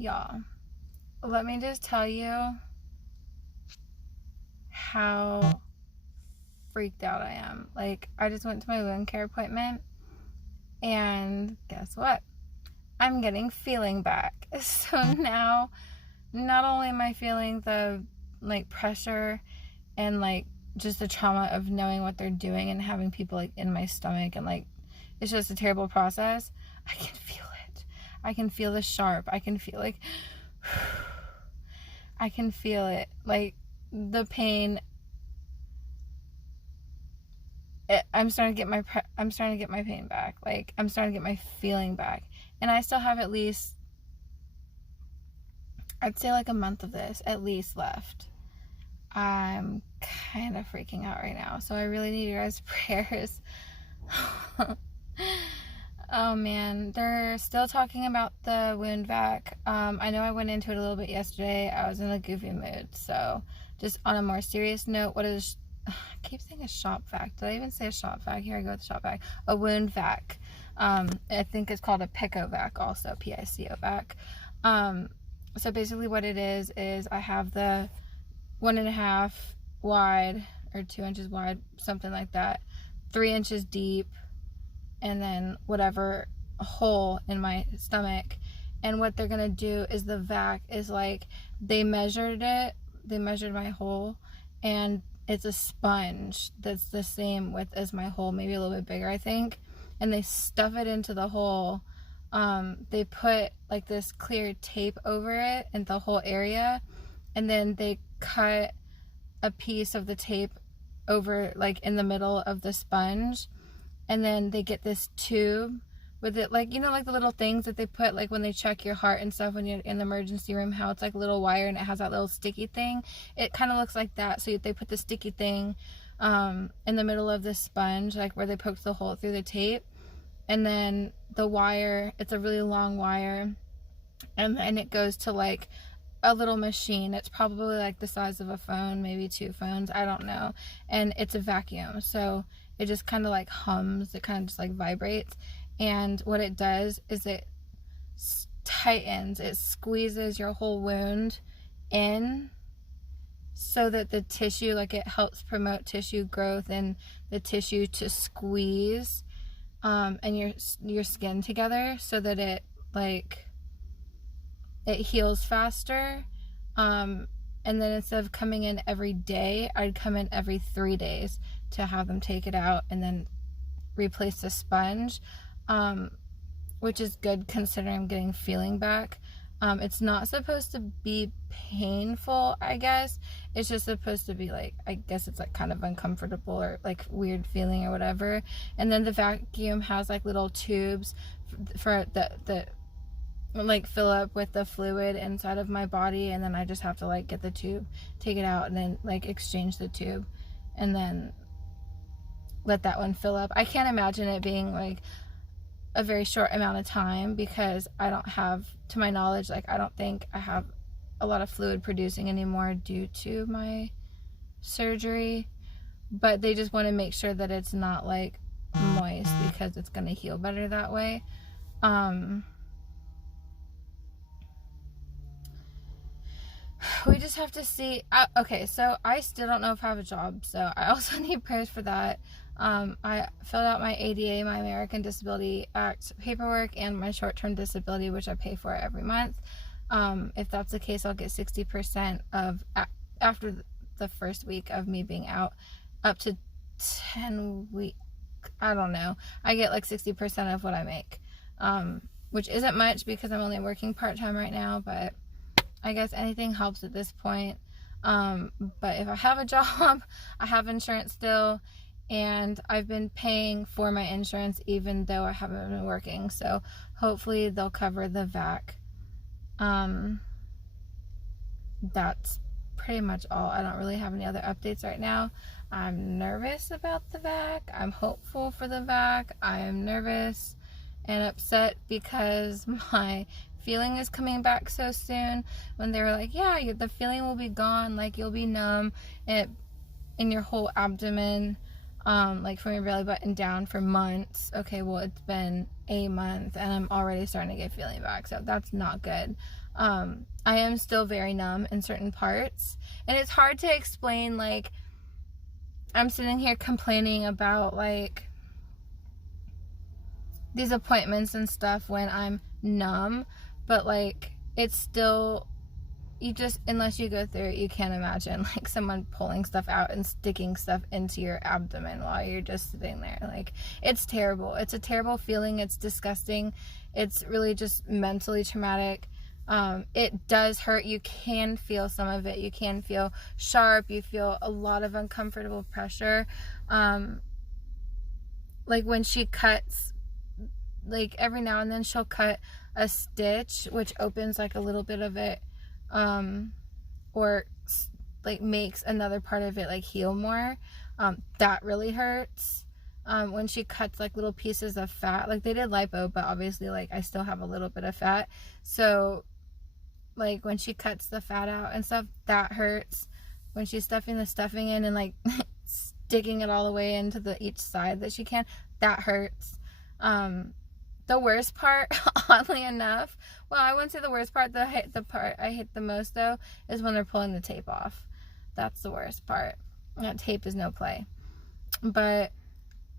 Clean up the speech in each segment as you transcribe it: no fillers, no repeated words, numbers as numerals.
Y'all, let me just tell you how freaked out I am. Like, I just went to my wound care appointment, and guess what? I'm getting feeling back. So now, not only am I feeling the pressure and just the trauma of knowing what they're doing and having people in my stomach, and it's just a terrible process. I can feel it. I can feel the sharp. I can feel I can feel it. The pain. I'm starting to get my pain back. I'm starting to get my feeling back. And I still have at least, I'd say a month of this at least left. I'm kind of freaking out right now. So I really need your guys' prayers. Oh man, they're still talking about the wound vac. I know I went into it a little bit yesterday. I was in a goofy mood. So just on a more serious note, I keep saying a shop vac. Did I even say a shop vac? Here I go with the shop vac. A wound vac. I think it's called a PICO vac also, PICO vac. So basically what it is I have the 1.5 wide or 2 inches wide, something like that, 3 inches deep, and then whatever hole in my stomach. And what they're gonna do is the vac is they measured my hole, and it's a sponge that's the same width as my hole, maybe a little bit bigger, I think. And they stuff it into the hole. They put this clear tape over it and the whole area, and then they cut a piece of the tape over in the middle of the sponge, and then they get this tube with it, the little things that they put when they check your heart and stuff when you're in the emergency room, how it's a little wire and it has that little sticky thing. It kind of looks like that. So they put the sticky thing in the middle of the sponge, where they poked the hole through the tape, and then the wire, it's a really long wire, and then it goes to a little machine. It's probably the size of a phone, maybe 2 phones, I don't know. And it's a vacuum, so it just kind of hums. It kind of just vibrates. And what it does is it tightens, it squeezes your whole wound in, so that the tissue, it helps promote tissue growth and the tissue to squeeze and your skin together, so that it heals faster. And then instead of coming in every day, I'd come in every 3 days to have them take it out and then replace the sponge, which is good considering I'm getting feeling back. It's not supposed to be painful, I guess. It's just supposed to be I guess it's kind of uncomfortable or weird feeling or whatever. And then the vacuum has little tubes for the fill up with the fluid inside of my body, and then I just have to get the tube, take it out, and then exchange the tube, and then let that one fill up. I can't imagine it being a very short amount of time, because I don't have, to my knowledge, I don't think I have a lot of fluid producing anymore due to my surgery. But they just want to make sure that it's not moist, because it's going to heal better that way. We just have to see. Okay, so I still don't know if I have a job, so I also need prayers for that. I filled out my ADA, my American Disability Act paperwork, and my short-term disability, which I pay for every month. If that's the case, I'll get 60% of, after the first week of me being out, up to 10 weeks. I don't know. I get 60% of what I make, which isn't much because I'm only working part-time right now, but I guess anything helps at this point. But if I have a job, I have insurance still, and I've been paying for my insurance even though I haven't been working, so hopefully they'll cover the vac. That's pretty much all. I don't really have any other updates right now. I'm nervous about the vac. I'm hopeful for the vac. I am nervous and upset because my feeling is coming back so soon. When they were yeah, the feeling will be gone, you'll be numb in your whole abdomen, from your belly button down for months. Okay, well, it's been a month and I'm already starting to get feeling back, so that's not good. I am still very numb in certain parts, and it's hard to explain. Like, I'm sitting here complaining about like these appointments and stuff when I'm numb, but like it's still, you just, unless you go through it, you can't imagine like someone pulling stuff out and sticking stuff into your abdomen while you're just sitting there. Like, it's terrible. It's a terrible feeling. It's disgusting. It's really just mentally traumatic. It does hurt. You can feel some of it. You can feel sharp. You feel a lot of uncomfortable pressure. Like when she cuts, like every now and then she'll cut a stitch, which opens like a little bit of it, or like makes another part of it like heal more. That really hurts. When she cuts like little pieces of fat, like they did lipo, but obviously like I still have a little bit of fat, so like when she cuts the fat out and stuff, that hurts. When she's stuffing the stuffing in and like sticking it all the way into the each side that she can, that hurts. The worst part, oddly enough, well, I wouldn't say the worst part, the part I hate the most though is when they're pulling the tape off. That's the worst part. That tape is no play. But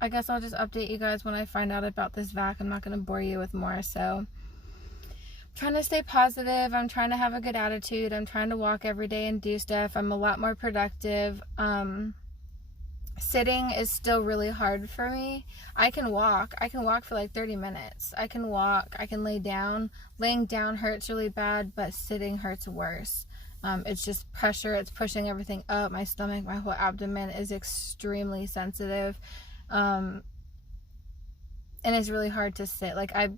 I guess I'll just update you guys when I find out about this vac. I'm not going to bore you with more. So I'm trying to stay positive. I'm trying to have a good attitude. I'm trying to walk every day and do stuff. I'm a lot more productive. Sitting is still really hard for me. I can walk for like 30 minutes. I can walk, I can lay down. Laying down hurts really bad, but sitting hurts worse. It's just pressure. It's pushing everything up. My stomach, my whole abdomen is extremely sensitive. And it's really hard to sit. Like I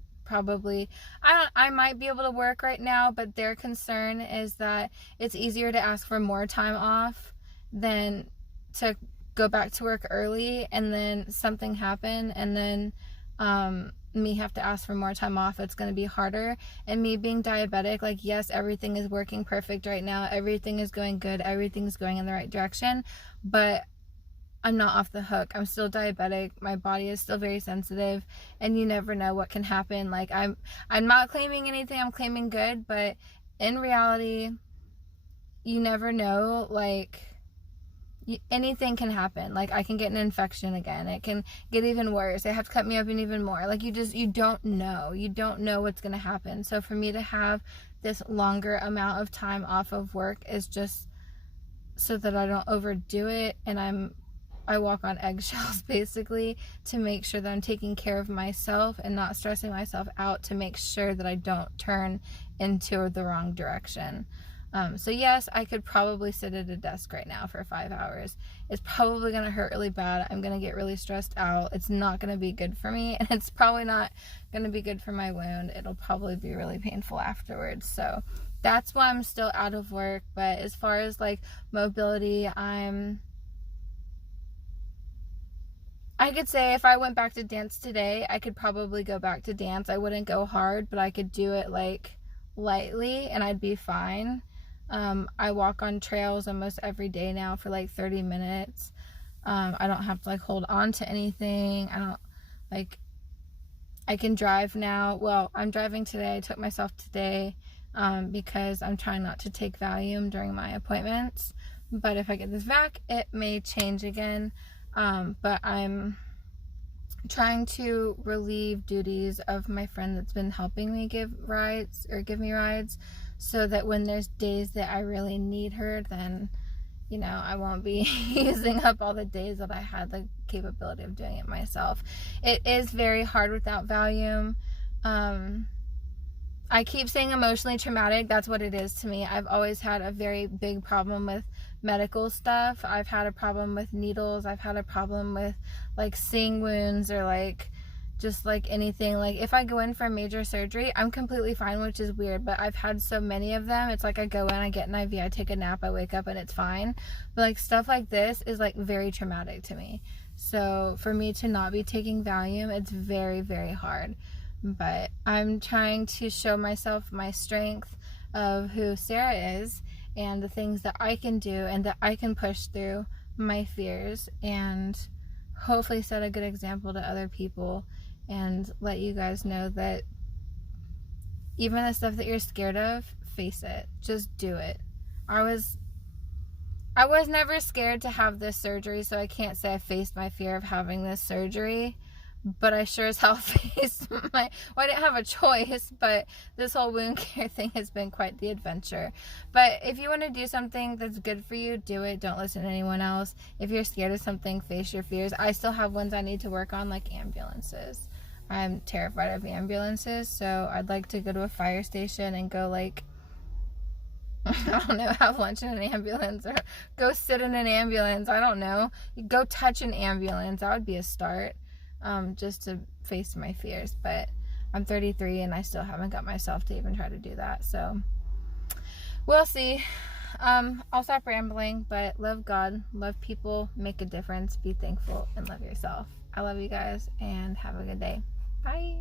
might be able to work right now, but their concern is that it's easier to ask for more time off than to go back to work early and then something happen and then me have to ask for more time off. It's going to be harder. And me being diabetic, like, yes, everything is working perfect right now. Everything is going good. Everything's going in the right direction, but I'm not off the hook. I'm still diabetic. My body is still very sensitive, and you never know what can happen. Like, I'm not claiming anything. I'm claiming good, but in reality, you never know. Like, anything can happen. Like, I can get an infection again. It can get even worse. They have to cut me open even more. Like, you don't know. You don't know what's going to happen. So for me to have this longer amount of time off of work is just so that I don't overdo it, and I walk on eggshells basically to make sure that I'm taking care of myself and not stressing myself out to make sure that I don't turn into the wrong direction. So yes, I could probably sit at a desk right now for 5 hours. It's probably going to hurt really bad. I'm going to get really stressed out. It's not going to be good for me, and it's probably not going to be good for my wound. It'll probably be really painful afterwards. So that's why I'm still out of work. But as far as like mobility, I could say if I went back to dance today, I could probably go back to dance. I wouldn't go hard, but I could do it like lightly and I'd be fine. I walk on trails almost every day now for like 30 minutes. I don't have to like hold on to anything. I can drive now. Well, I'm driving today. I took myself today because I'm trying not to take Valium during my appointments. But if I get this vac, it may change again. But I'm trying to relieve duties of my friend that's been helping me give me rides, so that when there's days that I really need her, then, you know, I won't be using up all the days that I had the capability of doing it myself. It is very hard without Valium. I keep saying emotionally traumatic. That's what it is to me. I've always had a very big problem with medical stuff. I've had a problem with needles. I've had a problem with like seeing wounds or like just like anything. Like if I go in for a major surgery, I'm completely fine, which is weird, but I've had so many of them. It's like I go in, I get an IV, I take a nap, I wake up and it's fine. But like stuff like this is like very traumatic to me. So for me to not be taking Valium, it's very, very hard. But I'm trying to show myself my strength of who Sarah is and the things that I can do and that I can push through my fears and hopefully set a good example to other people and let you guys know that even the stuff that you're scared of, face it. Just do it. I was never scared to have this surgery, so I can't say I faced my fear of having this surgery. But I sure as hell faced I didn't have a choice, but this whole wound care thing has been quite the adventure. But if you want to do something that's good for you, do it. Don't listen to anyone else. If you're scared of something, face your fears. I still have ones I need to work on, like ambulances. I'm terrified of ambulances, so I'd like to go to a fire station and go, like, I don't know, have lunch in an ambulance, or go sit in an ambulance. I don't know. Go touch an ambulance. That would be a start. Just to face my fears. But I'm 33 and I still haven't got myself to even try to do that. So we'll see. I'll stop rambling, but love God, love people, make a difference, be thankful, and love yourself. I love you guys, and have a good day. Bye.